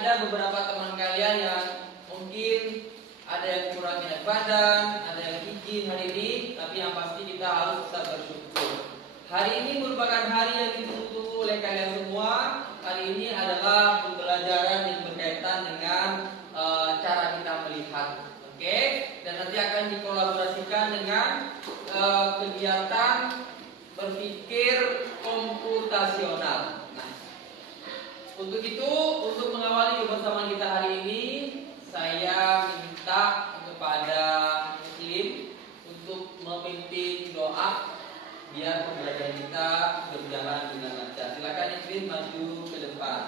ada beberapa teman kalian yang mungkin ada yang kurang enak badan, ada yang izin hari ini, tapi yang pasti kita harus tetap bersyukur. Hari ini merupakan hari yang ditunggu oleh kalian semua. Hari ini adalah pembelajaran yang berkaitan dengan cara kita melihat, oke? Dan nanti akan dikolaborasikan dengan kegiatan berpikir komputasional. Nah, untuk itu, untuk mengawali kebersamaan kita hari ini, saya minta kepada Muslim untuk memimpin doa biar pembelajaran kita berjalan dengan lancar. Silakan Muslim maju ke depan.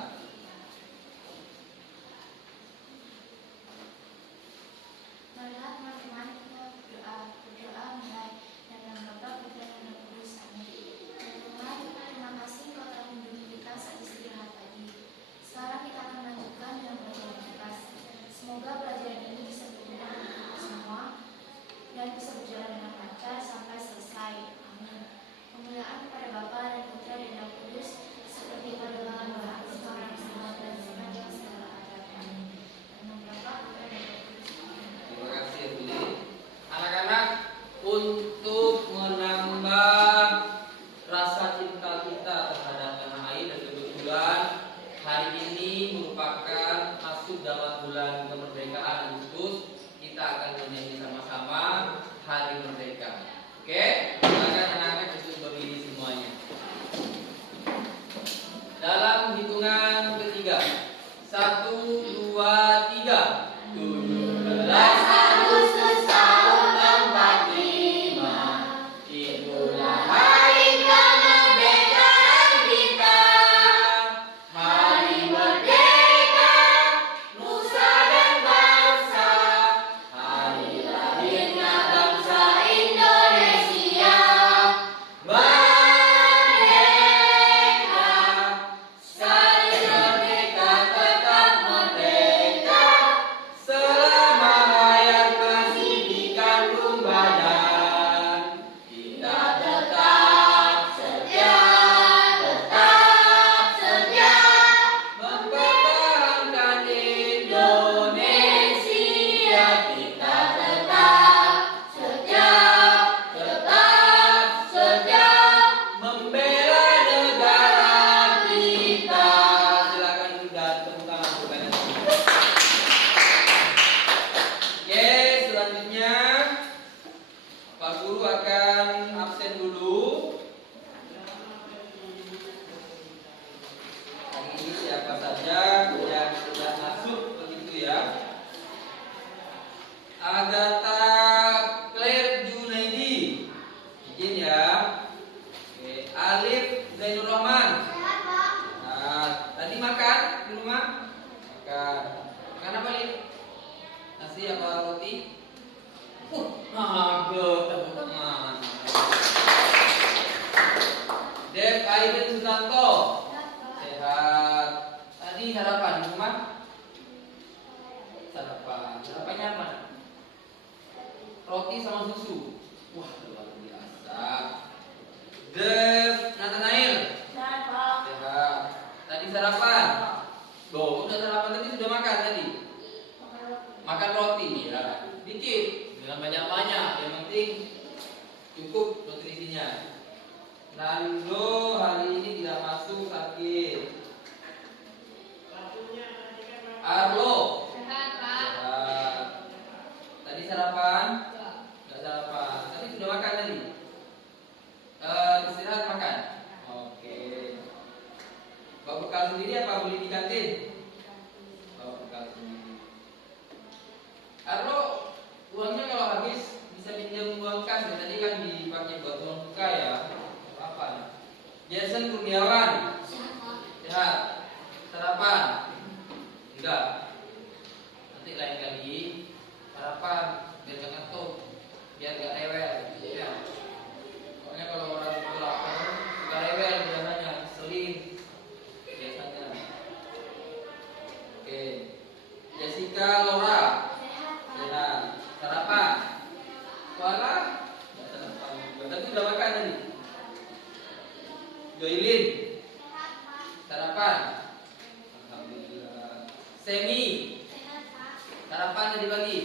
Marilah teman-teman kita berdoa mulai dalam Bapa, Putra dan Roh Kudus. Amin. Tuhan, terima kasih Kau telah melindungi kita saat istirahat tadi. Sekarang kita akan melanjutkan dengan pelajaran kelas. Semoga pelajaran ini bisa berguna untuk kita semua dan bisa berjalan dengan lancar sampai selesai. Amin. Kemuliaan kepada Bapa dan Putra dan Roh Kudus seperti pada zaman sekarang dan sepanjang segala abad. Amin. Dalam Bapa, Putra dan Roh Kudus. Terima kasih, Budi. Anak-anak, untuk menambah rasa cinta kita terhadap tanah air, dan kebetulan hari ini merupakan masuk dalam bulan kemerdekaan Agustus, kita akan menyanyi sama-sama Hari Merdeka. Oke? Silakan anak-anak untuk berdiri semuanya. Dalam hitungan ketiga, 1, 2, 3. 17 Agustus tahun 45, itulah hari kemerdekaan kita. Hari merdeka, nusa dan bangsa, hari lahirnya bangsa Indonesia. Merdeka, sekali merdeka tetap merdeka, selama hayat masih dikandung badan. Kita tetap setia mempertahankan Indonesia. Kita tetap setia membela negara kita. Silakan juga tepuk tangan untuk kalian semua. Oke, selanjutnya Pak Guru akan absen dulu. Hari ini siapa saja yang sudah masuk begitu ya? Agatha Claire Junaidi, izin ya. Oke, Alif Zainur Rahman. Nah, tadi makan di rumah? Makan. Makan apa, Alif? Nasi apa roti? Tepuk tangan. Dev Aiden Sutanto. Sehat. Tadi sarapan di rumah? Sarapan. Sarapannya apa? Roti sama susu. Wah, luar biasa. Dev Nathanael. Sehat. Tadi sarapan? Loh, udah sarapan tadi, sudah makan tadi? Makan roti ya. Dikit, jangan banyak-banyak. Yang penting cukup nutrisinya. Nando hari ini tidak masuk, sakit. Arlo. Sehat. Tadi sarapan? Enggak sarapan. Tadi sudah makan tadi? Istirahat makan? Oke. Bawa bekal sendiri apa beli di kantin? Bawa bekal sendiri. Arlo, uangnya kalau habis bisa pinjam uang kas ya? Tadi kan dipakai buat uang buka ya? Apa? Jason Kurniawan. Sehat. Sarapan? Enggak. Nanti lain kali sarapan biar gak ngantuk, biar gak rewel ya. Pokoknya kalau orang lapar suka rewel biasanya, selin biasanya. Oke. Jessica Laura. Sehat. Sarapan? Suara? Enggak sarapan juga. Tapi udah makan tadi. Joylin. Sarapan? Alhamdulillah. Semi. Sehat, Pak. Sarapan tadi pagi.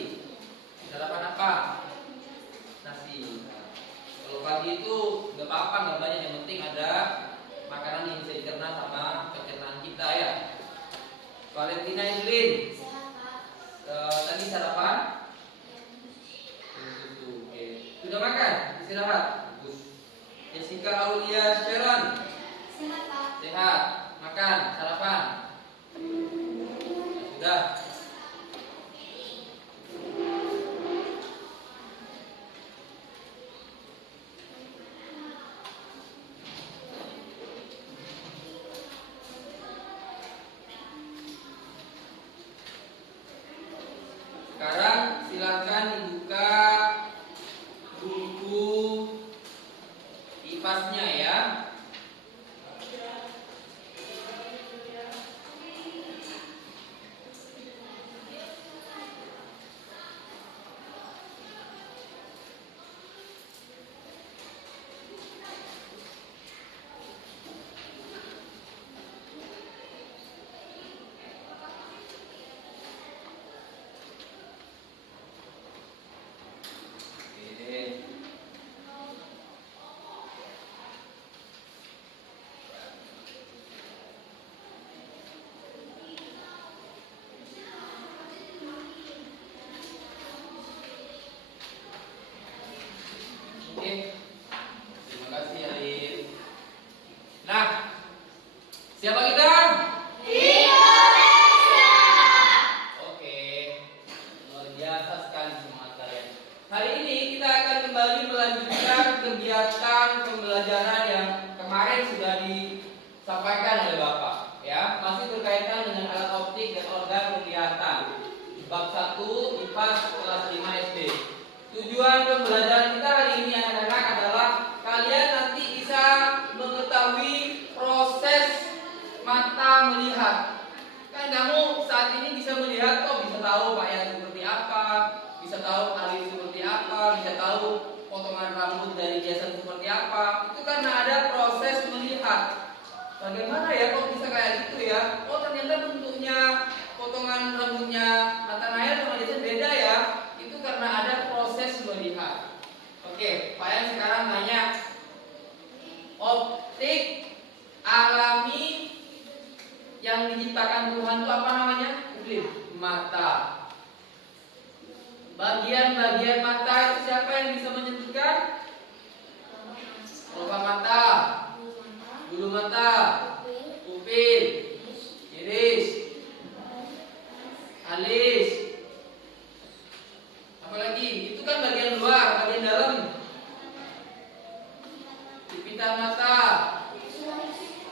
Sarapan apa? Nasi. Kalau pagi itu nggak apa-apa, nggak banyak, yang penting ada makanan yang bisa dicerna sama pencernaan kita ya. Valentina Evelyn, Sehat, Pak. tadi sarapan? Susu. Oke. Sudah makan? Istirahat. Bagus. Jessica Aulia Sharon, Sehat, Pak. sehat. Makan, sarapan. Sudah. Sekarang silakan dibuka buku IPAS-nya ya. Oke. Oke. Terima kasih Alif. Nah, siapa kita? Oke, luar biasa sekali semangat kalian. Hari ini kita akan kembali melanjutkan kegiatan pembelajaran yang kemarin sudah disampaikan oleh Bapak. Ya, masih berkaitan dengan alat optik dan organ penglihatan. Bab 1 IPAS kelas 5 SD. Tujuan pembelajaran kita hari ini anak-anak adalah kalian nanti bisa mengetahui proses mata melihat. Kan kamu saat ini bisa melihat kok, bisa tahu pakaian seperti apa, bisa tahu alis seperti apa, bisa tahu potongan rambut dari hiasan seperti apa. Itu karena ada proses melihat. Bagaimana ya kok bisa kayak gitu ya? Oh ternyata bentuknya potongan rambutnya Nathanael sama Jason beda ya. Itu karena ada proses melihat. Oke, Pak Yan sekarang nanya, optik alami yang diciptakan Tuhan itu apa namanya? Mata. Bagian-bagian mata itu siapa yang bisa menyebutkan? Kelopak mata, bulu mata, pupil, iris, alis. Apalagi? Itu kan bagian luar, bagian dalam. Pipitan mata,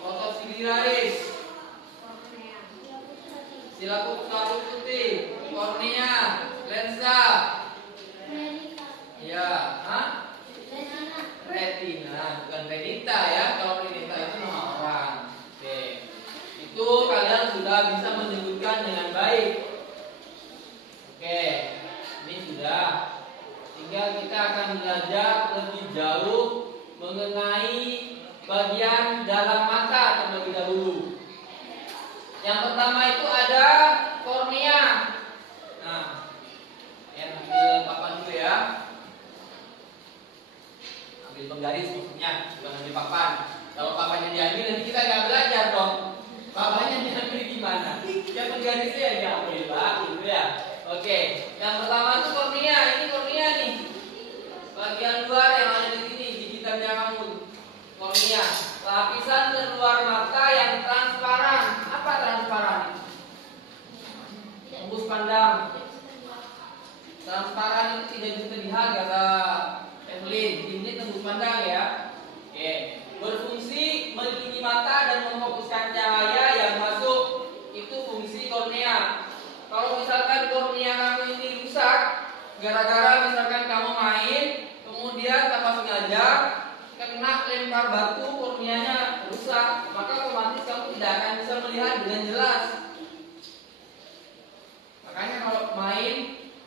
otot siliaris, sila putih, kornea, lensa. Ya, retina, bukan retina ya. Kalau retina itu nama orang. Oke. Itu kalian sudah bisa menyebutkan dengan baik. Oke. Ini sudah. Tinggal kita akan belajar lebih jauh mengenai bagian dalam mata terlebih dahulu. Yang pertama itu ada kornea. Nah, yang ambil papan dulu ya. Ambil penggaris maksudnya, bukan ambil papan. Kalau papannya diambil nanti kita nggak belajar dong. Papannya diambil gimana? Yang penggarisnya yang diambil lah, gitu ya. Oke, yang pertama itu kornea. Ini kornea nih. Bagian luar yang ada di sini, gigitannya kamu. Kornea, lapisan terluar mata yang transparan. Apa transparan? Tembus pandang. Transparan itu tidak bisa dilihat kata Evelyn. Ini tembus pandang ya. Oke, berfungsi melindungi mata dan memfokuskan cahaya yang masuk. Itu fungsi kornea. Kalau misalkan kornea kamu ini rusak gara-gara misalkan kamu main, kemudian tanpa sengaja kena lempar batu, korneanya rusak, maka otomatis kamu tidak akan bisa melihat dengan jelas. Makanya kalau main,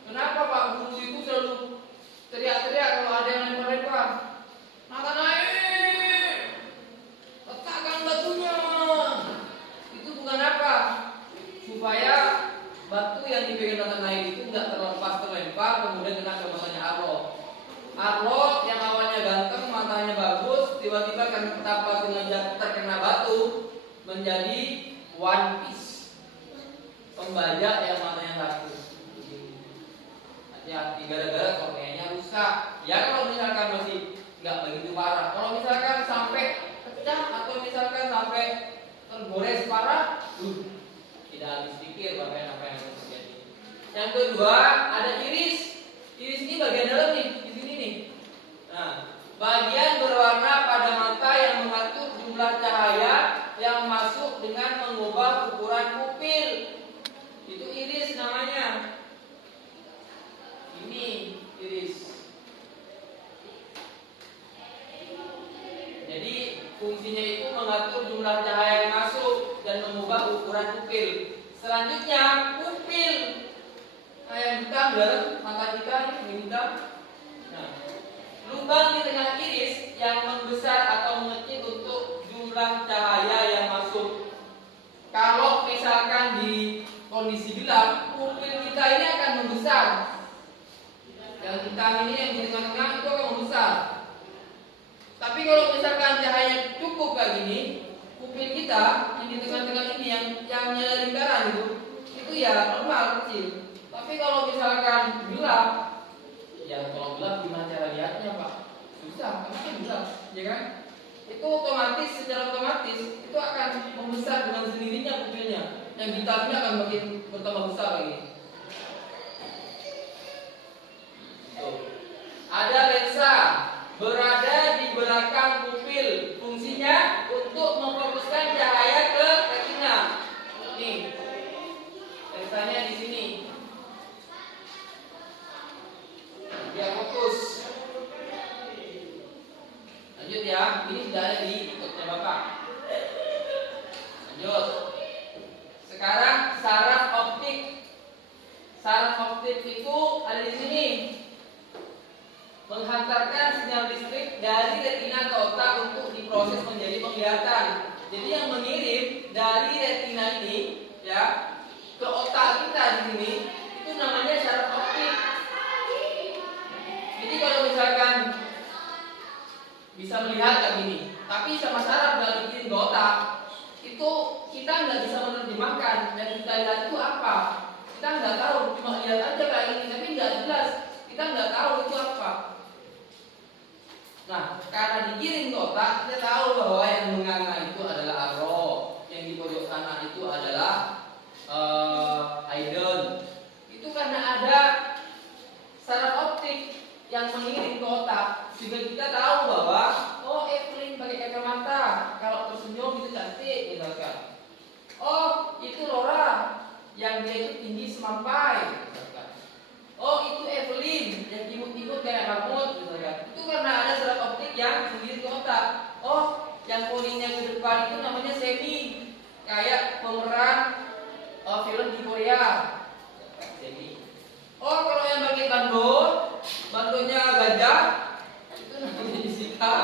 kenapa Pak Guru itu selalu teriak-teriak kalau ada yang lempar-lempar? Mata naik, letakkan batunya. Itu bukan apa? Supaya batu yang dipegang Nathanael itu nggak terlepas terlempar kemudian kena ke matanya Arlo. Arlo yang awalnya ganteng, matanya bagus, tiba-tiba karena betapa sengaja terkena batu menjadi one piece, pembajak yang matanya satu. Hati-hati gara-gara korneanya rusak. Ya kalau misalkan masih nggak begitu parah, kalau misalkan sampai pecah atau misalkan sampai tergores parah, tidak habis pikir bahkan apa yang terjadi. Yang kedua ada iris. Iris ini bagian dalam nih, di sini nih. Nah, bagian berwarna pada mata yang mengatur jumlah cahaya yang masuk dengan mengubah ukuran pupil. Itu iris namanya. Ini iris. Jadi fungsinya itu mengatur jumlah cahaya yang masuk dan mengubah ukuran pupil. Selanjutnya pupil. Yang hitam dalam mata kita ini hitam. Nah, lubang di tengah iris yang membesar atau mengecil untuk jumlah cahaya yang masuk. Kalau misalkan di kondisi gelap, pupil kita ini akan membesar. Yang hitam ini yang di tengah-tengah itu akan membesar. Tapi kalau misalkan cahaya cukup kayak gini, pupil kita yang di tengah-tengah ini yang nyala lingkaran itu ya normal kecil. Tapi kalau misalkan gelap, ya kalau gelap gimana cara lihatnya Pak? Susah, karena kan gelap, ya kan? Itu otomatis, secara otomatis itu akan membesar dengan sendirinya pupilnya. Yang hitamnya akan makin bertambah besar lagi. Tuh. Ada lensa berada di belakang pupil. Fungsinya untuk memfokuskan cahaya ke retina. Nih, lensanya di sini. Dia fokus. Lanjut ya, ini sudah ada di notnya Bapak. Lanjut. Sekarang saraf optik. Saraf optik itu ada di sini. Menghantarkan sinyal listrik dari retina ke otak untuk diproses menjadi penglihatan. Jadi yang mengirim dari retina ini ya ke otak kita di sini itu namanya saraf optik. Jadi kalau misalkan bisa melihat kayak gini, tapi sama saraf nggak dikirim ke otak, itu kita nggak bisa menerjemahkan yang kita lihat itu apa. Kita nggak tahu, cuma lihat aja kayak gini, tapi nggak jelas. Kita nggak tahu itu apa. Nah, karena dikirim ke otak, kita tahu bahwa yang menganga itu adalah Arlo, yang di pojok kanan itu adalah Aiden. Itu karena ada saraf optik yang mengirim ke otak, sehingga kita tahu bahwa oh Evelyn pakai kacamata, kalau tersenyum itu cantik misalkan. Oh itu Laura yang dia itu tinggi semampai misalkan. Oh itu Evelyn yang imut-imut kayak rambut misalkan. Itu karena ada saraf optik yang mengirim ke otak. Oh yang kuningnya ke depan itu namanya semi, kayak pemeran film di Korea. Semi. Oh kalau yang pakai bandonya gajah itu namanya Jessica.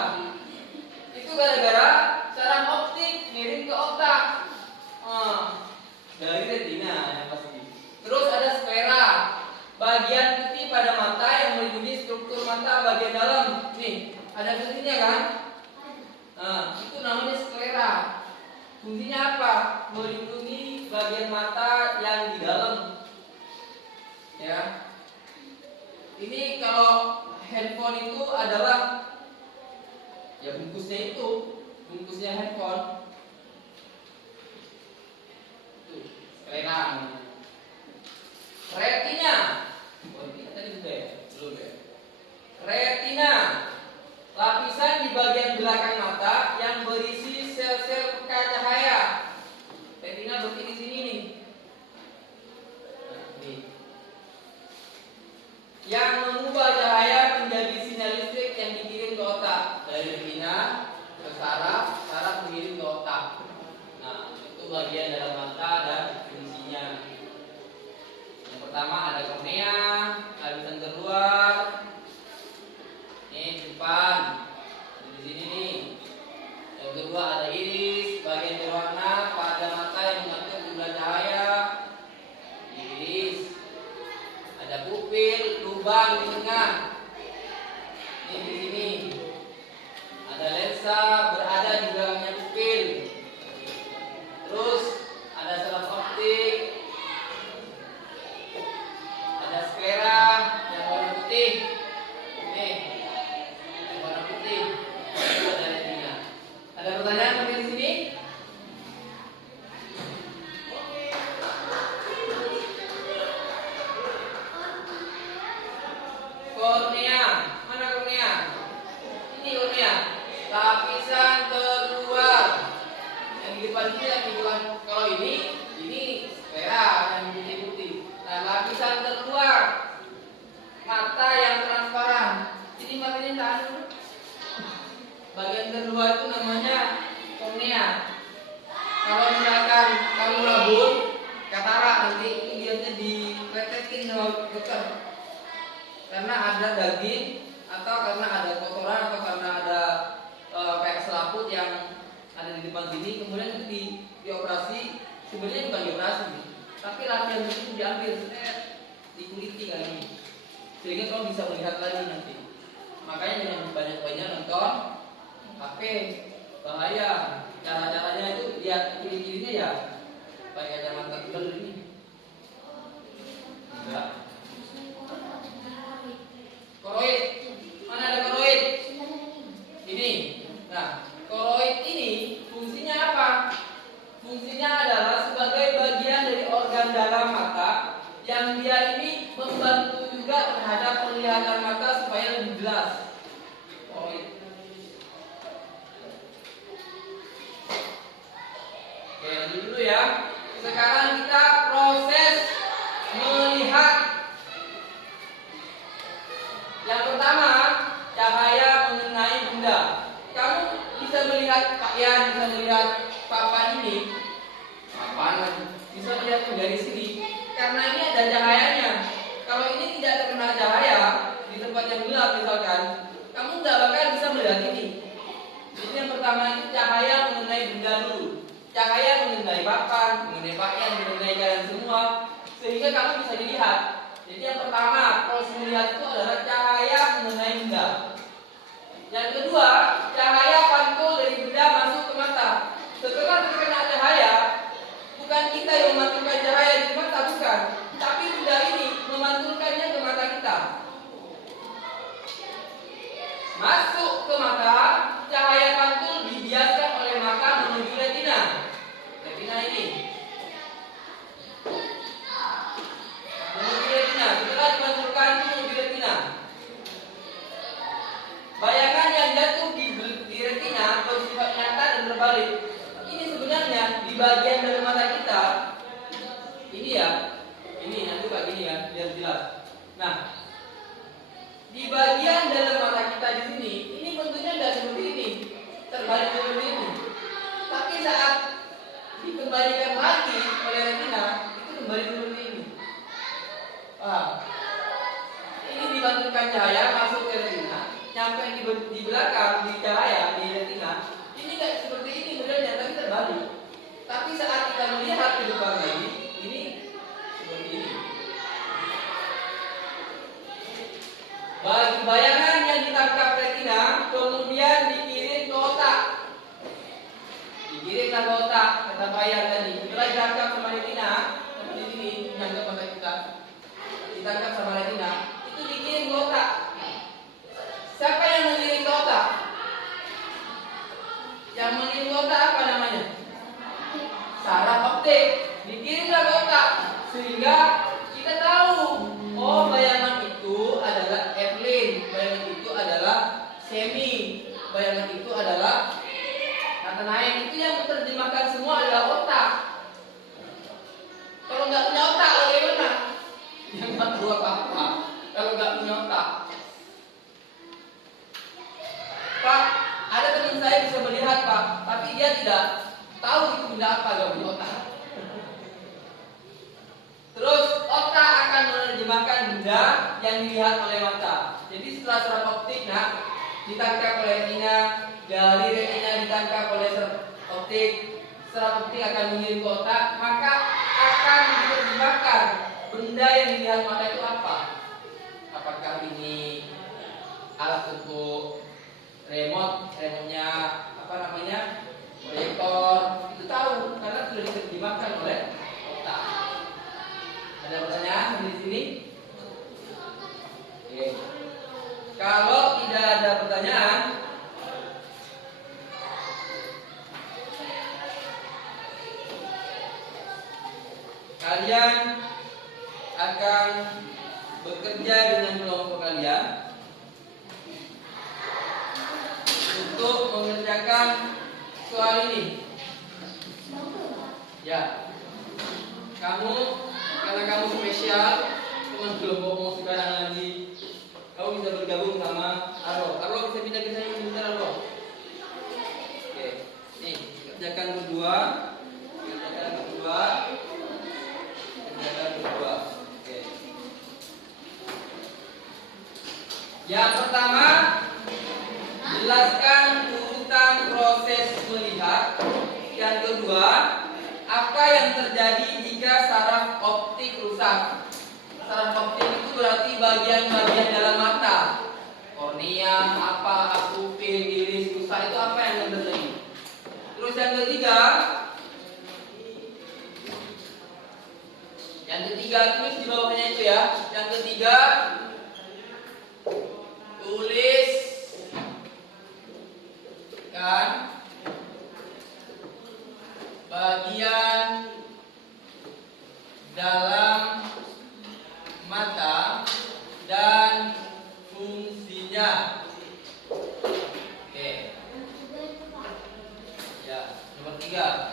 Itu gara-gara saraf optik ngirim ke otak dari retina yang pasti. Terus ada sklera, bagian putih pada mata yang melindungi struktur mata bagian dalam. Nih ada putihnya kan? Itu namanya sklera. Fungsinya apa? Melindungi bagian mata yang di dalam. Ya. Ini kalau handphone itu adalah ya bungkusnya handphone. Tuh, sklera. Retina. Oh, ini tadi juga ya? Belum ya? Retina. Lapisan di bagian belakang mata yang berisi sel-sel pekat cahaya. Retina berarti di sini nih. Nah, nih. Yang mengubah cahaya menjadi sinyal listrik yang dikirim ke otak dari retina ke saraf, saraf mengirim ke otak. Nah, itu bagian dalam mata dan fungsinya. Yang pertama ada kornea, lapisan terluar. Ini depan, di sini nih. Yang kedua ada iris, bagian berwarna pada mata yang mengatur jumlah cahaya. Ini lubang di tengah. Ini di sini. Ada lensa berada di belakangnya pupil. Terus ada selap optik. Ada sklera yang warna putih. Ini yang warna putih. Ada retina. Ada pertanyaan sampai di sini? Kornea, mana kornea? Ini kornea, lapisan terluar. Yang di depan ini, yang di depan. Kalau ini sklera yang putih-putih. Nah, lapisan terluar, mata yang transparan. Ini matanya tahan dulu. Bagian terluar itu namanya kornea. Kalau misalkan kamu labur, katarak nanti itu biasanya dipletetin sama dokter. Karena ada daging atau karena ada kotoran atau karena ada kayak selaput yang ada di depan sini, kemudian itu dioperasi. Sebenarnya bukan dioperasi, tapi latihan itu diambil, dikuliti kali ini, sehingga kamu bisa melihat lagi nanti. Makanya jangan banyak-banyak nonton HP, bahaya. Cara-caranya itu lihat kiri-kirinya ya pakai kacamata tebal ini. Enggak. Koroid, mana ada koroid? Ini. Nah, koroid ini fungsinya apa? Fungsinya adalah sebagai bagian dari organ dalam mata yang dia ini membantu juga terhadap penglihatan mata supaya lebih jelas. Koroid. Oke, lanjut dulu ya. Sekarang kita proses melihat. Yang pertama, cahaya mengenai benda. Kamu bisa melihat pakaian, bisa melihat papan ini, bisa melihat dari sini, karena ini ada cahayanya. Kalau ini tidak terkena cahaya di tempat yang gelap misalkan, kamu tidak bakal bisa melihat ini. Jadi yang pertama itu cahaya mengenai benda dulu. Cahaya mengenai papan, mengenai pakaian, mengenai kalian semua, sehingga kamu bisa dilihat. Jadi yang pertama, proses melihat itu adalah cahaya mengenai benda. Yang kedua, cahaya pantul dari benda masuk ke mata. Setelah terkena cahaya, bukan kita yang memantulkan cahaya di mata, bukan, tapi benda ini memantulkannya ke mata kita. Masuk ke mata, cahaya pantul dibiaskan oleh mata menuju retina. Retina ini. Menuju retina, setelah dipanculkan itu menuju retina. Bayangan yang jatuh di retina bersifat nyata dan terbalik. Ini sebenarnya di bagian dalam mata kita. Ini ya, ini nanti Pak gini ya, biar jelas. Nah, di bagian dalam mata kita di sini, ini bentuknya tidak seperti ini, terbalik seperti ini. Tapi saat dikembalikan lagi oleh retina, itu kembali seperti ini. Ini dibantulkan cahaya masuk ke retina, sampai di belakang, di cahaya, di retina. Ini nggak seperti ini modelnya, tapi terbalik. Tapi saat kita melihat ke depan lagi, ini seperti ini. Bagi bayangan yang ditangkap retina, kemudian dikirim ke otak. Dikirimlah ke otak, kata bayang tadi. Setelah ditangkap sama retina, seperti ini, menangkap mata kita. Ditangkap sama retina, itu dikirim ke otak. Siapa yang mengirim ke otak? Yang mengirim ke otak apa namanya? Saraf optik. Dikirimlah ke otak, sehingga kita tahu, oh bayangan itu adalah airline, bayangan itu adalah semi, bayangan itu adalah kata naik. Itu yang menerjemahkan semua adalah otak. Kalau nggak punya otak, bagaimana? Yang nggak tahu apa-apa. Kalau nggak punya otak, Pak, ada teman saya bisa melihat Pak, tapi dia tidak tahu itu benda apa, gak punya otak. Terus otak akan menerjemahkan benda yang dilihat oleh mata. Jadi setelah saraf optik ditangkap oleh retina, dari retina ditangkap oleh saraf optik akan mengirim ke otak, maka akan diterjemahkan benda yang dilihat mata itu apa apakah ini alat untuk remote-nya apa namanya, proyektor, itu tahu karena sudah diterjemahkan oleh otak. Ada pertanyaan di sini? Oke. Kalau tidak ada pertanyaan, kalian akan bekerja dengan kelompok kalian untuk mengerjakan soal ini. Ya, karena kamu spesial, teman kelompokmu sekarang lagi, kamu bisa bergabung sama Arlo. Arlo bisa pindah ke saya sebentar, Arlo. Oke, nih kerjakan berdua. Oke. Yang pertama, jelaskan urutan proses melihat. Yang kedua, apa yang terjadi jika saraf optik rusak? Saraf optik itu berarti bagian-bagian dalam mata. Kornea, pupil, iris rusak, itu apa yang terjadi? Terus yang ketiga, tulis di bawahnya itu ya. Yang ketiga, tulis kan bagian dalam mata dan fungsinya. Oke. Ya, nomor 3.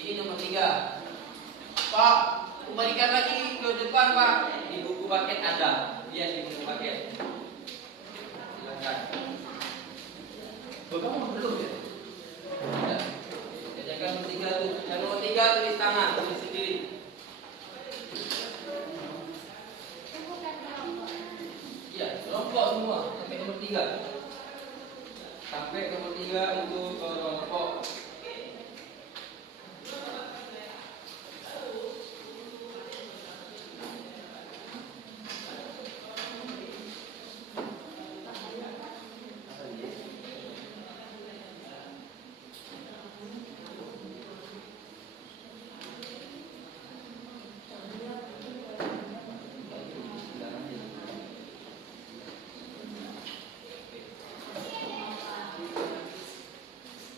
Ini nomor 3. Pak, kembalikan lagi ke depan, Pak. Di buku paket ada. Dia di buku paket. Silakan. Kamu belum ya? Tidak. Kerjakan nomor 3 tuh. Yang nomor 3 tulis tangan, tulis sendiri. Iya, kelompok semua sampai nomor 3. Sampai nomor 3 untuk kelompok.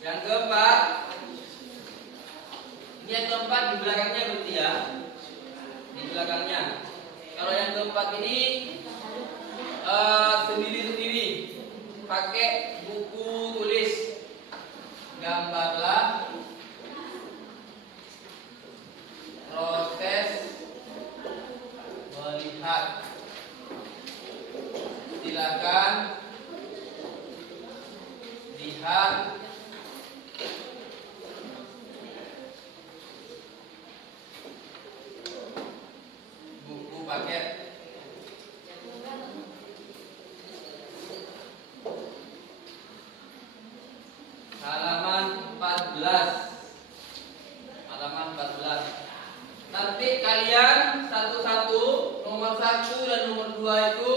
Yang keempat, ini yang keempat di belakangnya berarti ya, di belakangnya. Kalau yang keempat ini sendiri-sendiri, pakai buku tulis, gambarlah proses melihat. Silakan lihat buku paket. Halaman 14. Nanti kalian satu-satu, nomor 1 dan nomor 2 itu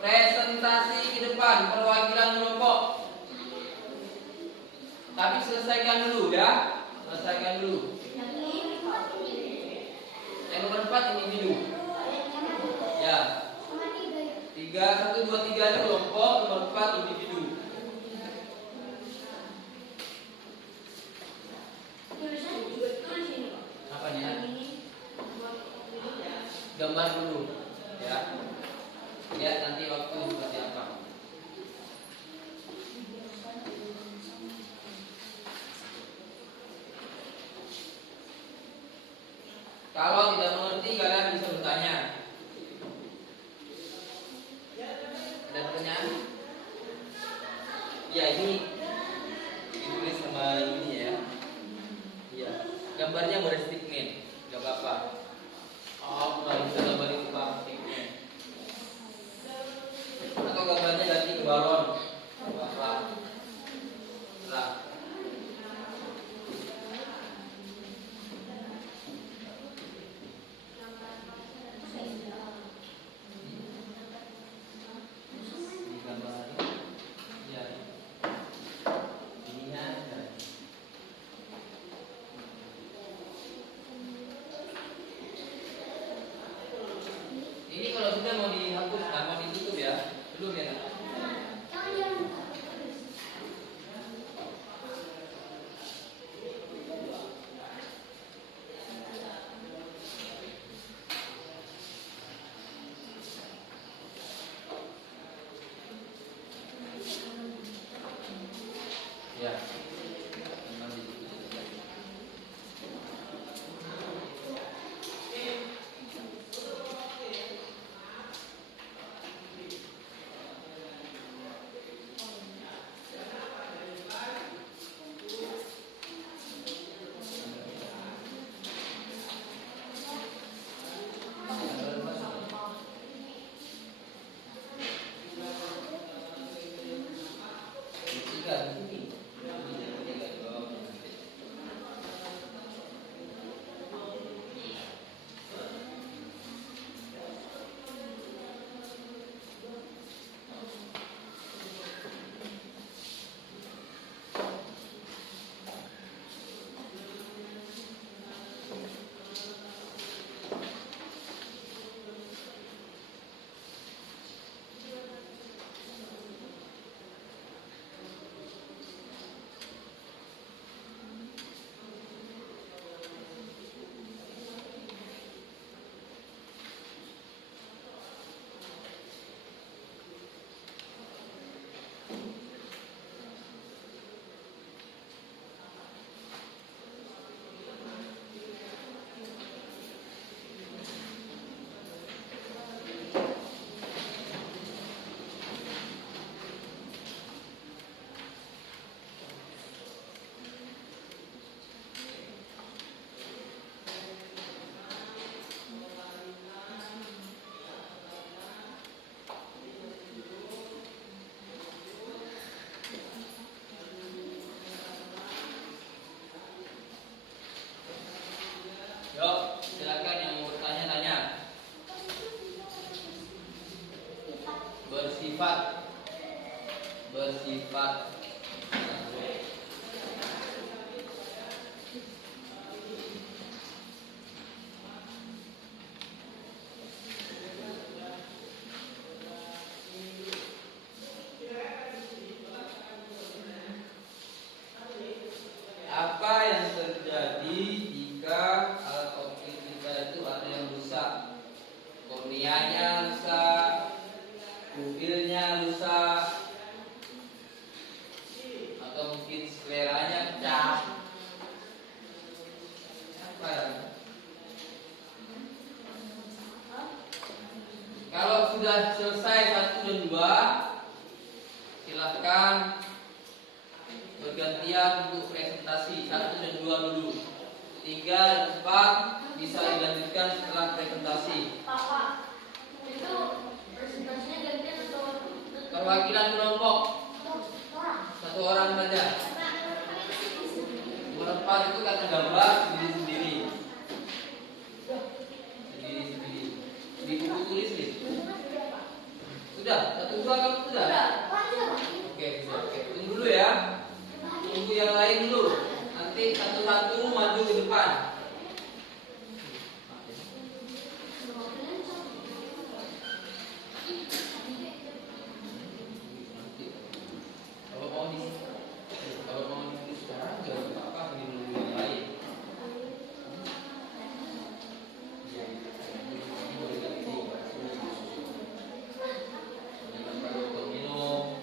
presentasi ke depan, perwakilan kelompok. Tapi selesaikan dulu ya, selesaikan dulu. Yang nomor 4 individu. Ya. 1, 2, 3 itu kelompok, nomor 4 individu. Apanya? Gambar dulu, ya. Lihat nanti waktu seperti apa. Kalau tidak mengerti, kalian bisa bertanya. Ada pertanyaan? Ya, ini ditulis sama ini ya. Iya. Gambarnya boleh stickman, nggak apa-apa. Oh, nggak bisa gambar itu Pak, stickman. Atau gambarnya ganti ke balon, nggak apa-apa. Nah. sudah selesai 1 dan 2, silahkan bergantian untuk presentasi 1 dan 2 dulu. 3 dan 4 bisa dilanjutkan setelah presentasi. Pak, itu presentasinya gantian atau Perwakilan kelompok orang? 1 orang saja. Nomor 4 itu kata gambar sendiri-sendiri. Sendiri-sendiri. Di buku tulis nih. Sudah, 1, 2 kamu sudah? Oke, bisa. Oke, tunggu dulu ya. Tunggu yang lain dulu. Nanti satu-satu maju ke depan. Kalau mau ditulis sekarang jangan apa-apa, beli dulu yang lain. Jangan pakai botol minum.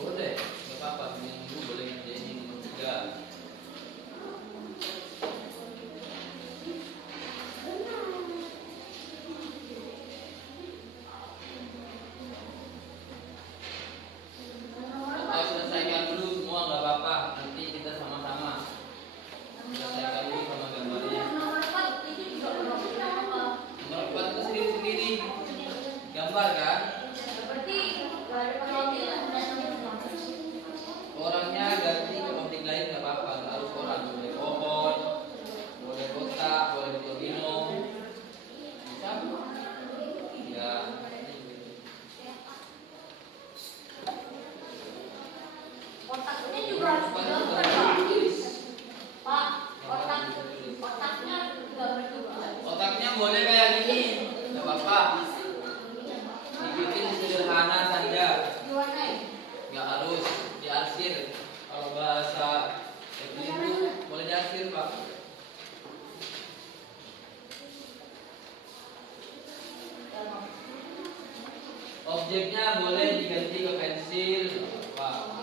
Boleh, nggak apa-apa. Yang dulu boleh ngerjain yang nomor 3. Atau selesaikan dulu semua nggak apa-apa. Nanti kita sama-sama selesaikan dulu sama gambarnya. Nomor 4 itu sendiri-sendiri gambar kan? Orangnya ganti ke topik lain nggak apa-apa, nggak harus orang. Boleh pohon, boleh kotak, boleh botol minum. Bisa? Ya. Kotaknya juga harus digambar, Pak. Pak, kotaknya digambar juga. Otaknya boleh kayak gini, nggak apa-apa. Dibikin sederhana saja, Diwarnai. nggak harus diarsir. Kalau bahasa itu boleh diarsir, Pak. Objeknya boleh diganti ke pensil, nggak apa-apa.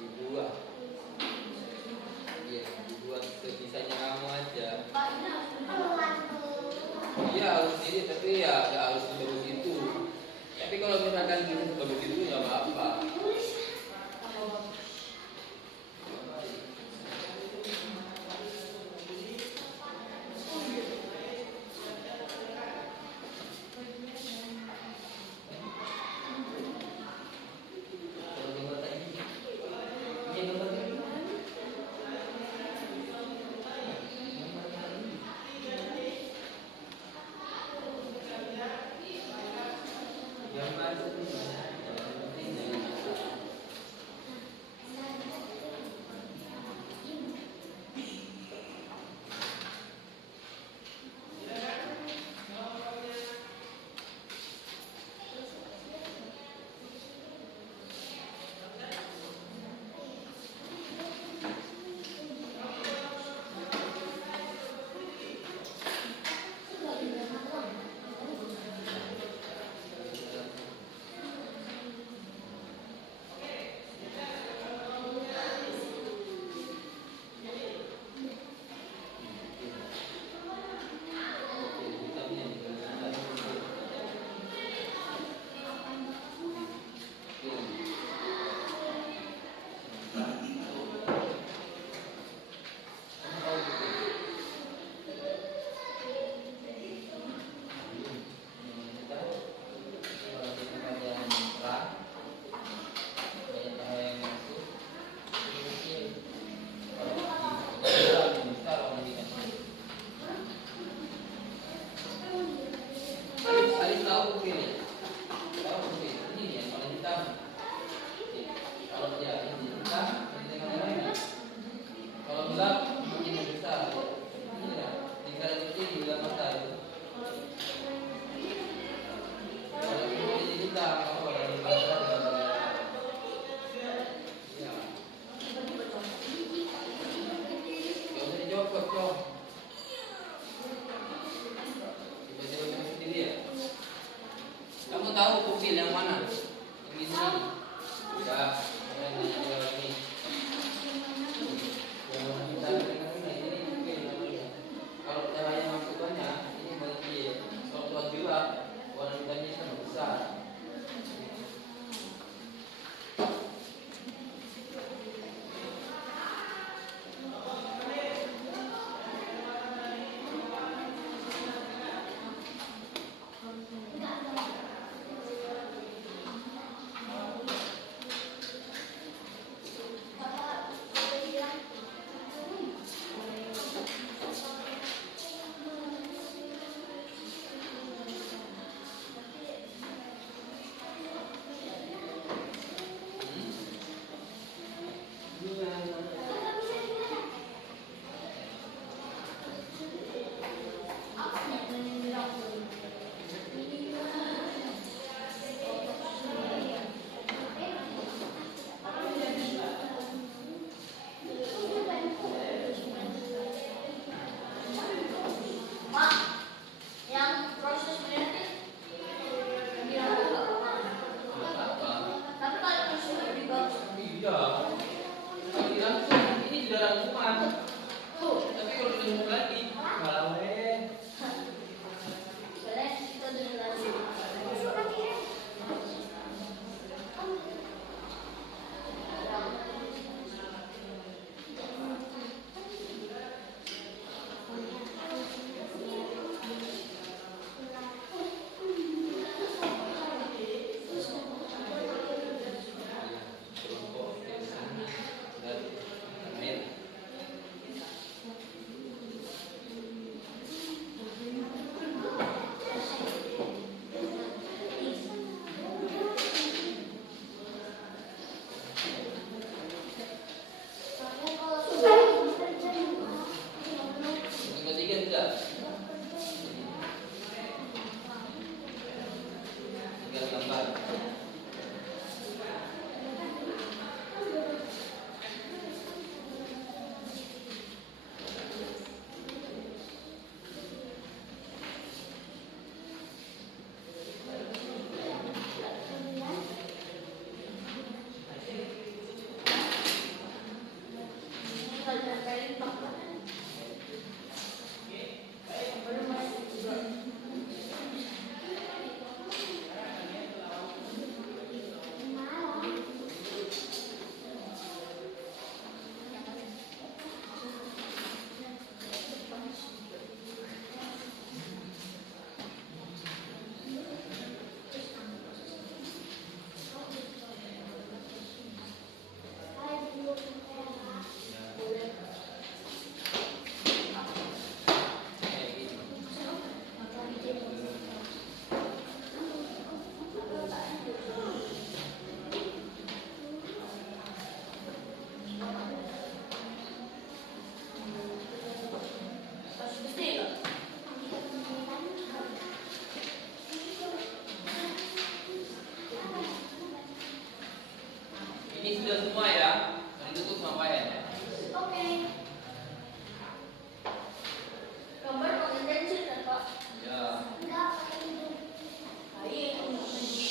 Dibuat, iya, dibuat sebisanya kamu aja. Pak, ini harus Iya harus ini, tapi ya nggak harus sebagus itu. Tapi kalau misalkan bisa sebagus itu nggak apa-apa. Kalau gambar tadi, ini gambar tadi. Gambar Ini sudah semua ya. Ditutup sama ya. Oke. Gambar pakai pensil kan Pak? Ya. Enggak pakai itu. Baik, enggak pensil.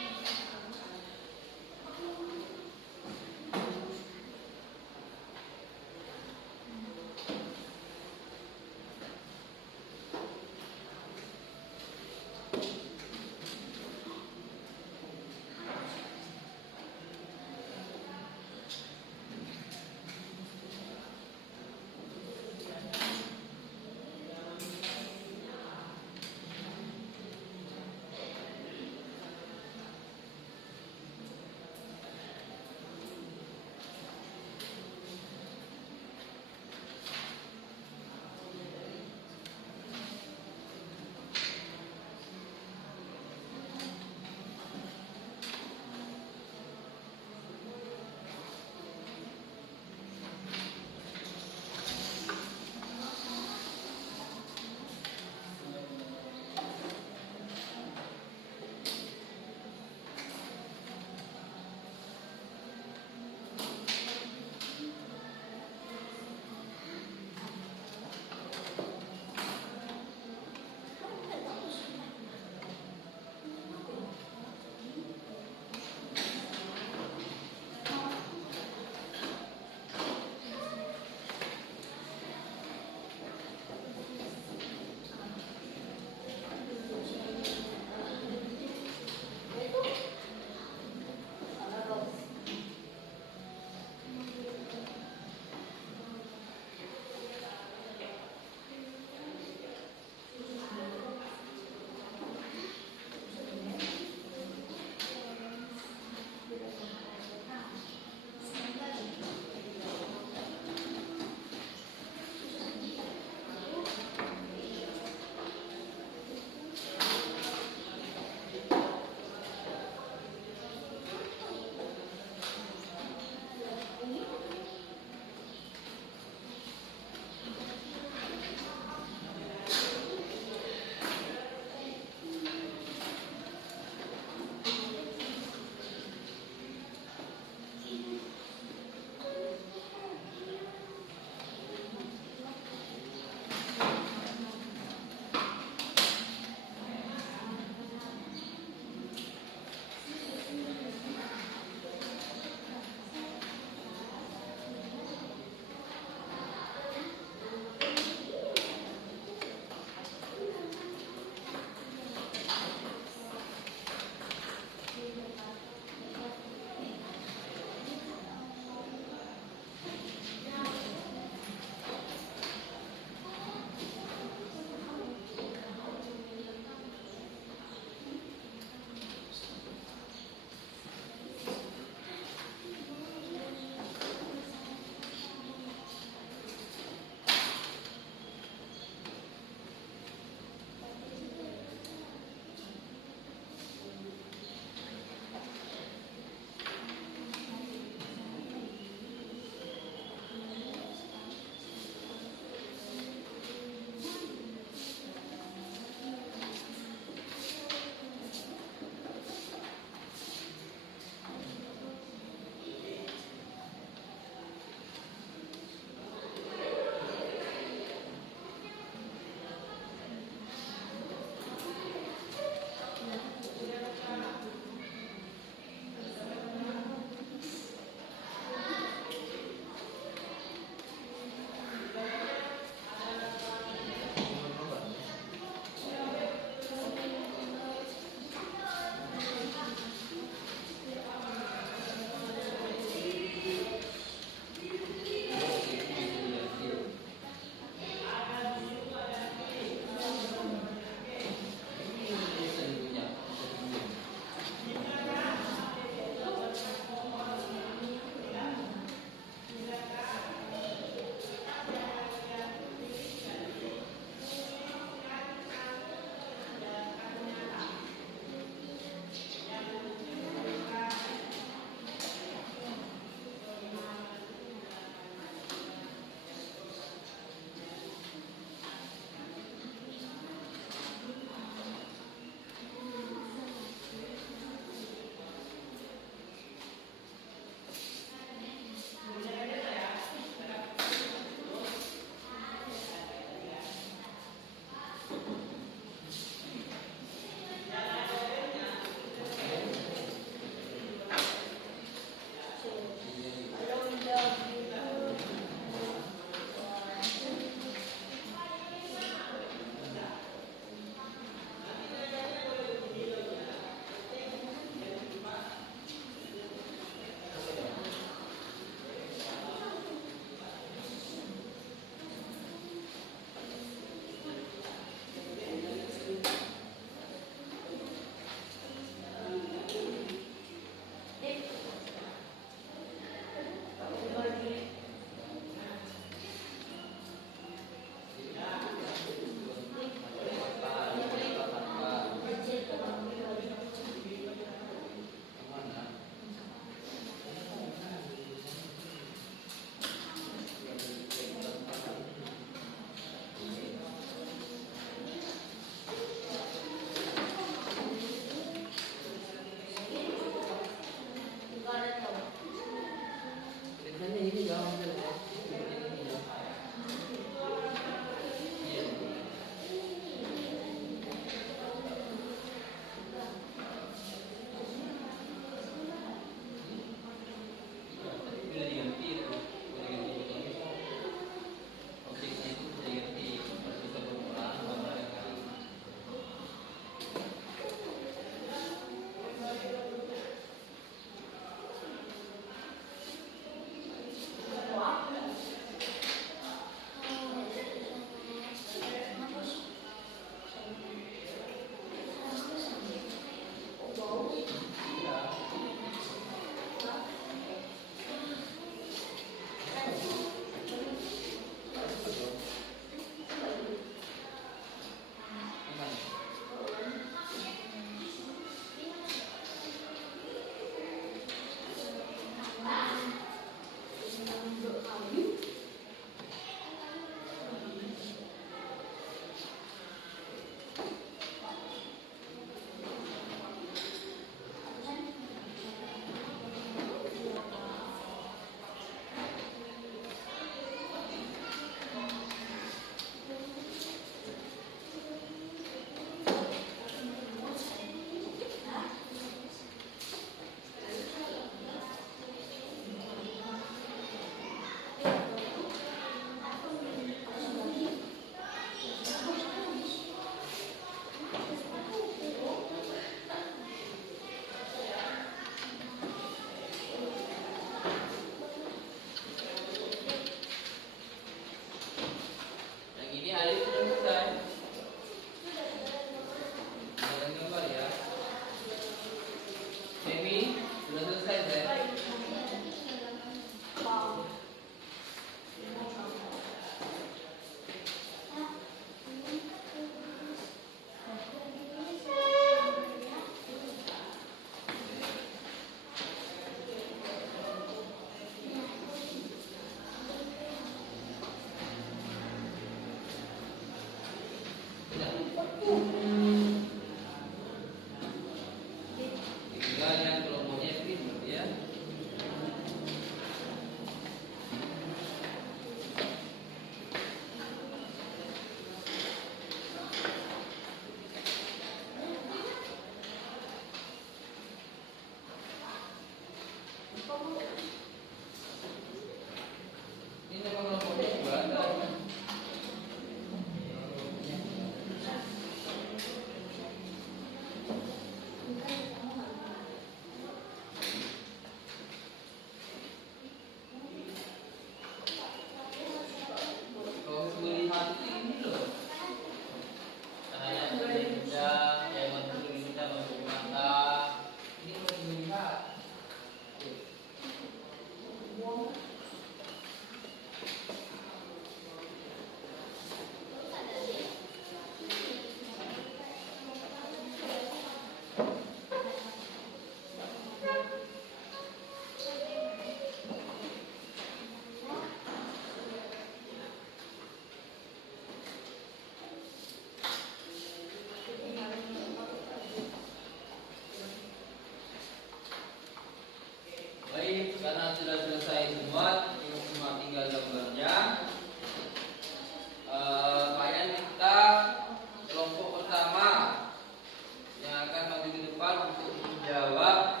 menjawab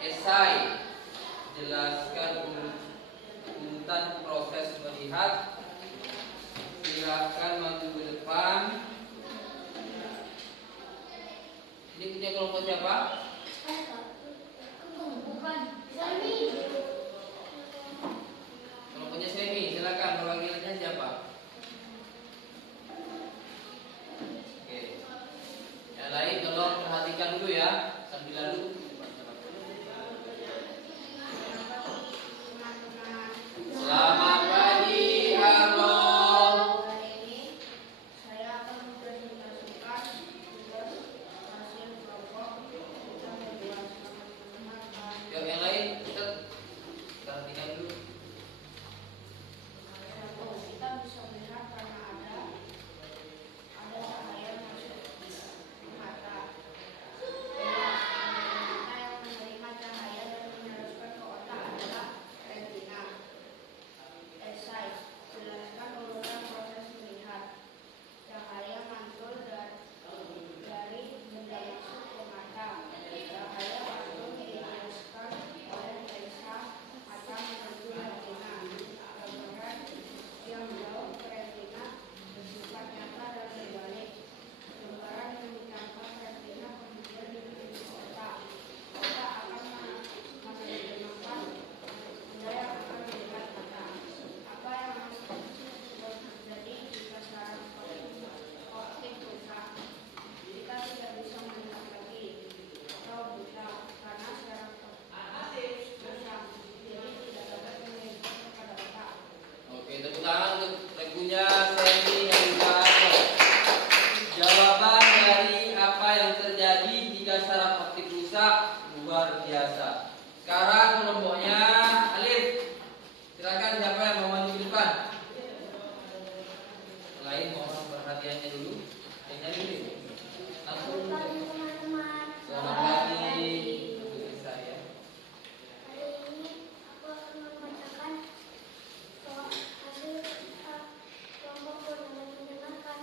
esai. Jelaskan urutan proses melihat. Silakan maju ke depan. Ini punya kelompok siapa? Bukan. Semi. Kelompoknya Semi. Silakan perwakilannya siapa? Oke. Yang lain tolong perhatikan dulu ya. Sambil lalu. Selamat pagi, halo. Hari ini saya akan mempresentasikan tugas hasil kelompok kita membuat Yuk yang lain kita perhatikan dulu. kita bisa melihat karena ada cahaya masuk ke mata. Kita yang menerima cahaya dan meneruskan ke otak adalah retina. Esai, jelaskan urutan proses melihat. Cahaya mantul dari benda masuk ke mata. Cahaya mantul dijelaskan oleh lensa mata menuju retina. Gambaran yang jauh ke retina bersifat nyata dan berbalik. Gambaran yang ditangkap retina kemudian dikirim ke otak. Otak akan menerjemahkan benda yang akan dilihat mata. Apa yang terjadi jika saraf optik rusak? Kita tidak bisa melihat lagi atau buta karena saraf optik rusak, jadi tidak dapat mengirimkan kepada otak. Oke, tepuk tangan untuk regunya Semi dan juga Arno. Jawaban dari apa yang terjadi jika saraf optik rusak luar biasa. Sekarang kelompoknya Alif. Silakan siapa yang mau maju ke depan? Yang lain mohon perhatiannya dulu. Yang nyari dulu. Langsung. teman-teman. Selamat pagi. Untuk saya. Hari ini aku akan membacakan hasil kelompok dalam mendengarkan.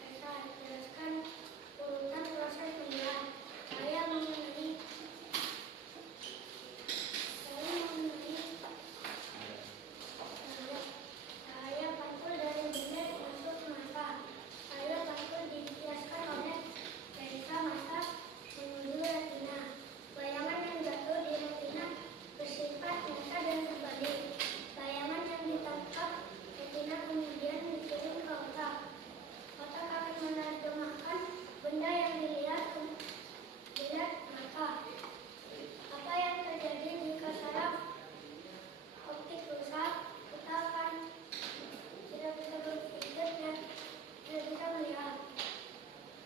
Esa, jelaskan urutan proses melihat. Saya mengenai cahaya pantul dari benda masuk ke mata. Cahaya pantul dibiaskan oleh lensa mata menuju retina. Bayangan yang jatuh di retina bersifat nyata dan terbalik. Bayangan yang ditangkap retina kemudian dikirim ke otak. Otak akan menerjemahkan benda yang dilihat mata. Apa yang terjadi jika saraf optik rusak? Kita akan tidak bisa berpikir dan tidak bisa melihat.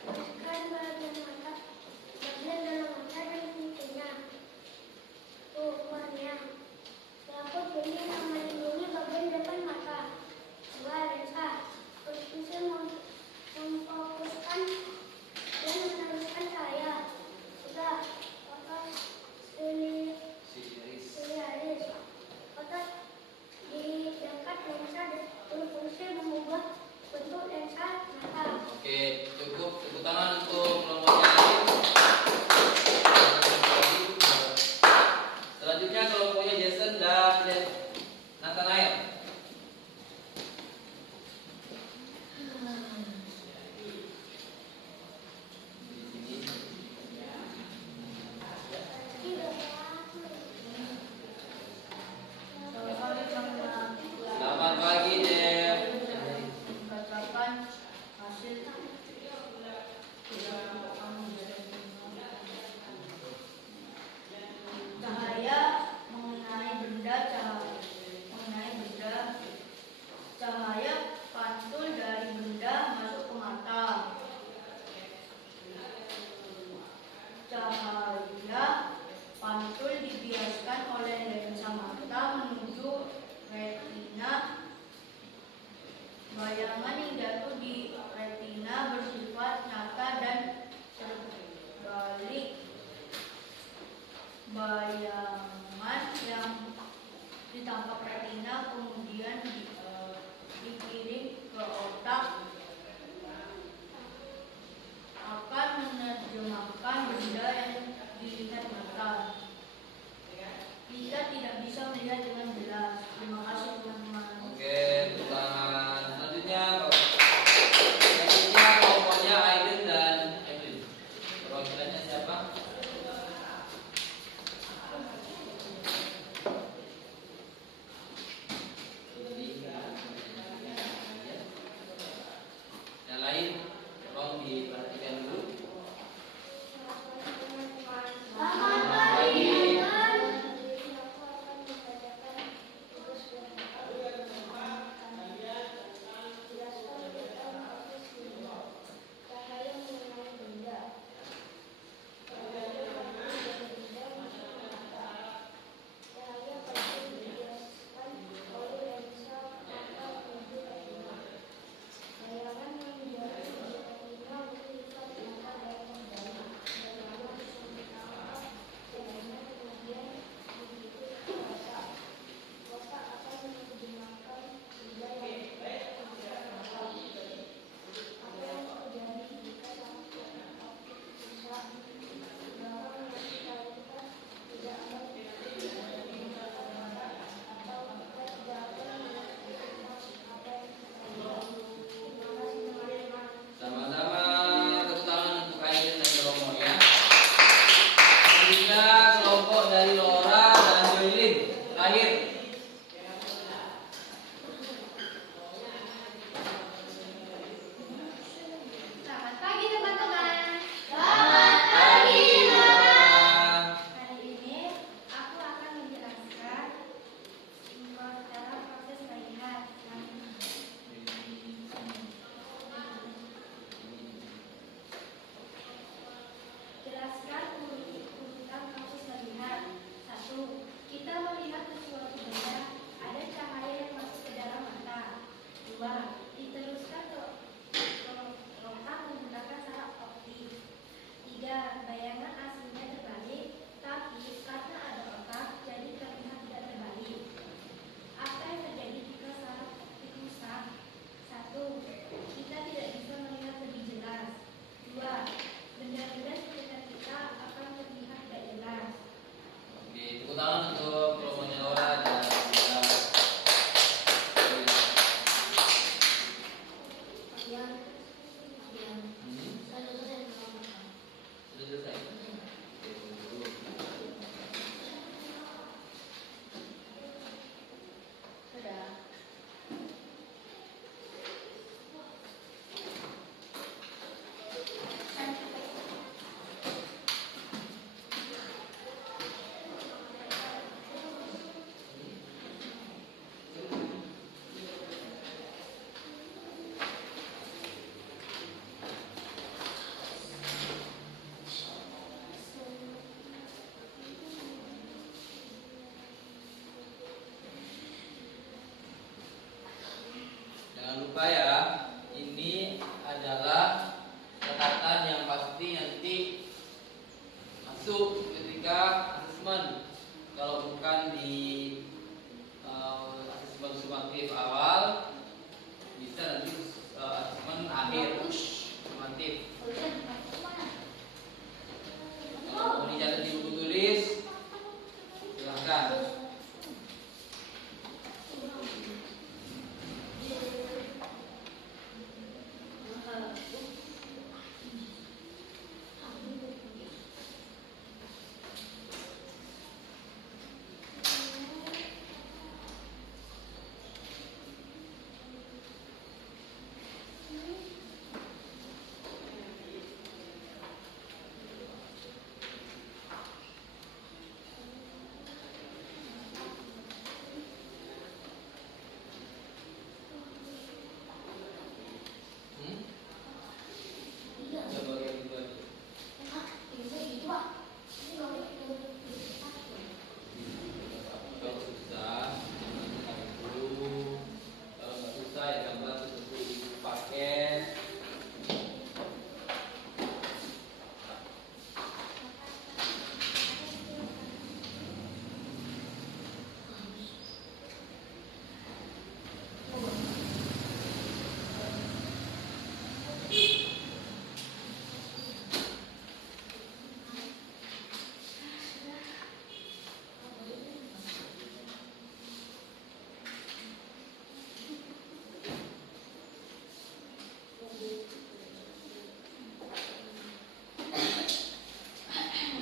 Sekarang bagian mata, bagian dalam mata dan fungsinya. Warnanya. Selaput bunyi yang melindungi bagian depan mata. Dua, lensa. Berfungsi memfokuskan dan meneruskan cahaya. Tiga, otak siliaris. Otak di dekat lensa berfungsi mengubah bentuk lensa mata. Oke, cukup. Tepuk tangan untuk kelompoknya Alif. Selanjutnya kelompoknya Jason dan Nathanael. Selamat pagi, Jeff. Membacakan hasil cahaya mengenai benda cahaya pantul dari benda masuk ke mata. Cahaya pantul dibiaskan oleh lensa mata menuju retina. Bayangan yang jatuh di retina bersifat nyata dan terbalik. Bayangan yang ditangkap retina kemudian dikirim ke otak akan menerjemahkan benda yang masuk ketika asesmen. Kalau bukan di asesmen sumatif awal, bisa nanti asesmen akhir sumatif. Kalau mau dicatat di buku tulis, silahkan.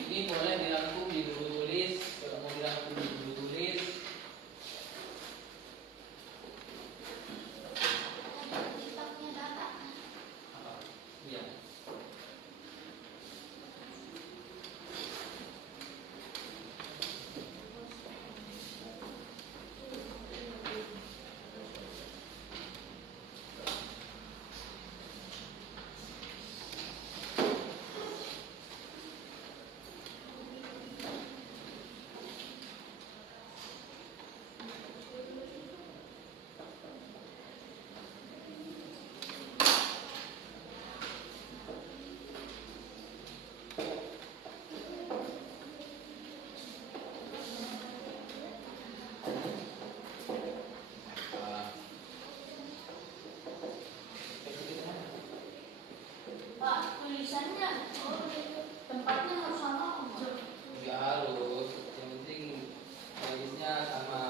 Ini boleh dirangkum di buku tulis. Kalau mau dirangkum di buku tulis, iya. Pak, tulisannya tempatnya harus sama. Nggak harus, yang penting garisnya sama.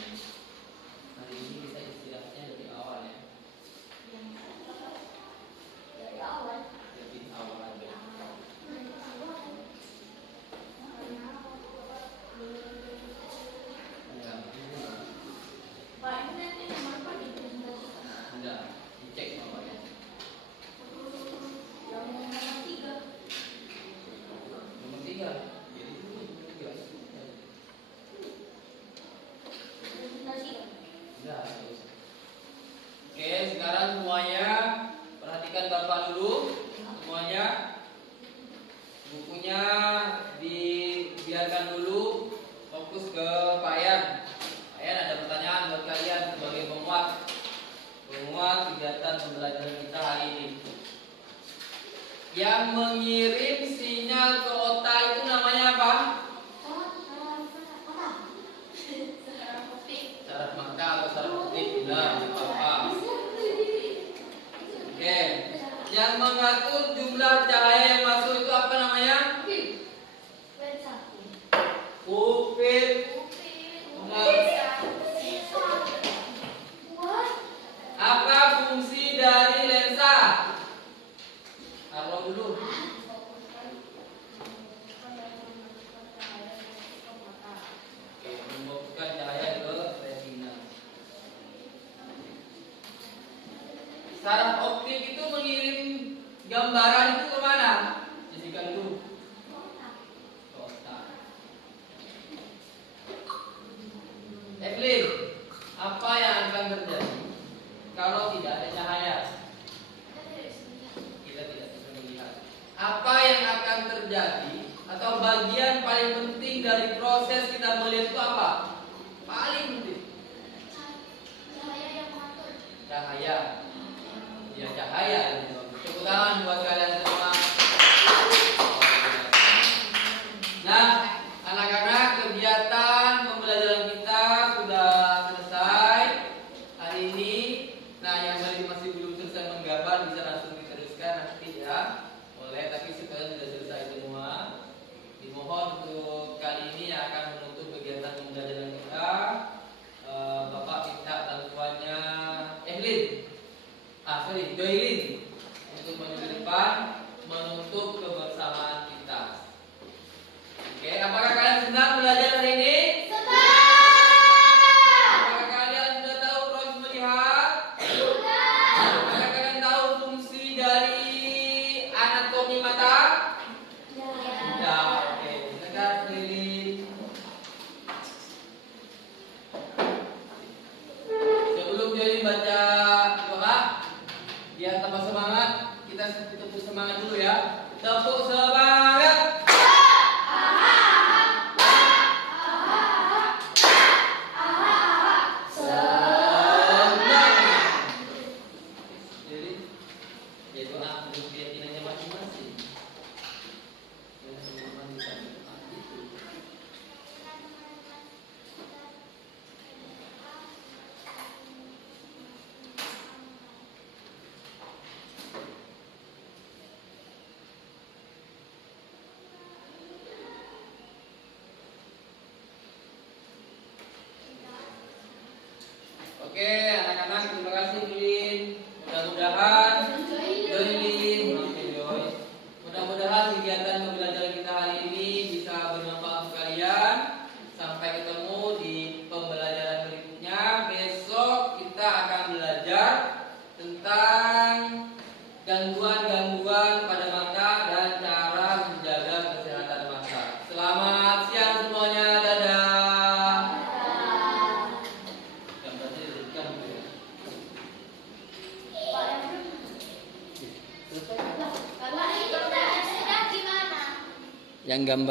Hari ini kita istirahatnya lebih awal ya, Dari awal. lebih awal aja. Ya, Pak, ini nanti nomor apa dipresentasikan? udah dicek nomornya. Yang nomor 3. Nomor 3. Jadi itu nomor 3. Presentasikan. Udah, terus. Oke, sekarang semuanya perhatikan Bapak dulu. Semuanya bukunya dibiarkan dulu, fokus ke Pak Yan. Pak Yan, ada pertanyaan buat kalian sebagai penguat kegiatan pembelajaran kita hari ini. Yang mengirim sinyal ke otak itu namanya apa? Syarat maka atau syarat ketik? Benar, apa? Oke. Yang mengatur jumlah cahaya yang masuk itu apa namanya? Pupil. Apa fungsi dari lensa? Taruh dulu. Oke, memfokuskan cahaya ke retina. Saraf optik itu mengirim gambaran itu kemana? Jadikan dulu. Otak. Evelyn, apa yang akan terjadi kalau tidak ada cahaya? itu apa? Paling penting. Cahaya yang mengatur. Cahaya. Ya, cahaya. Tepuk tangan buat kalian semua. Nah, anak-anak, kegiatan pembelajaran kita sudah selesai hari ini. Nah, yang masih belum selesai menggambar bisa langsung diteruskan nanti ya. Boleh, tapi sekarang sudah selesai semua. Dimohon untuk kali ini yang akan menutup kegiatan pembelajaran kita, Bapak minta bantuannya Doilin untuk maju ke depan menutup kebersamaan kita. Oke, apakah kalian senang belajar hari ini? Apakah kalian sudah tahu proses melihat? Apakah kalian tahu fungsi dari anatomi mata? Ya, oke. Silakan Doilin. Sebelum Doilin baca doa, biar tambah semangat, kita tepuk semangat dulu ya. Tepuk semangat. Jadi, ya doa untuk keyakinannya masing-masing. Ya, semua bisa doa gitu. Oke, anak-anak, terima kasih Lin. Mudah-mudahan Doilin, mudah-mudahan kegiatan pembelajaran kita hari ini bisa bermanfaat untuk kalian. Sampai ketemu di pembelajaran berikutnya. Besok kita akan belajar tentang gangguan-gangguan pada mata dan cara menjaga kesehatan mata. Selamat siang semuanya, dadah. Gambarnya direkam ya. Bapak itu udah gimana? Yang gambar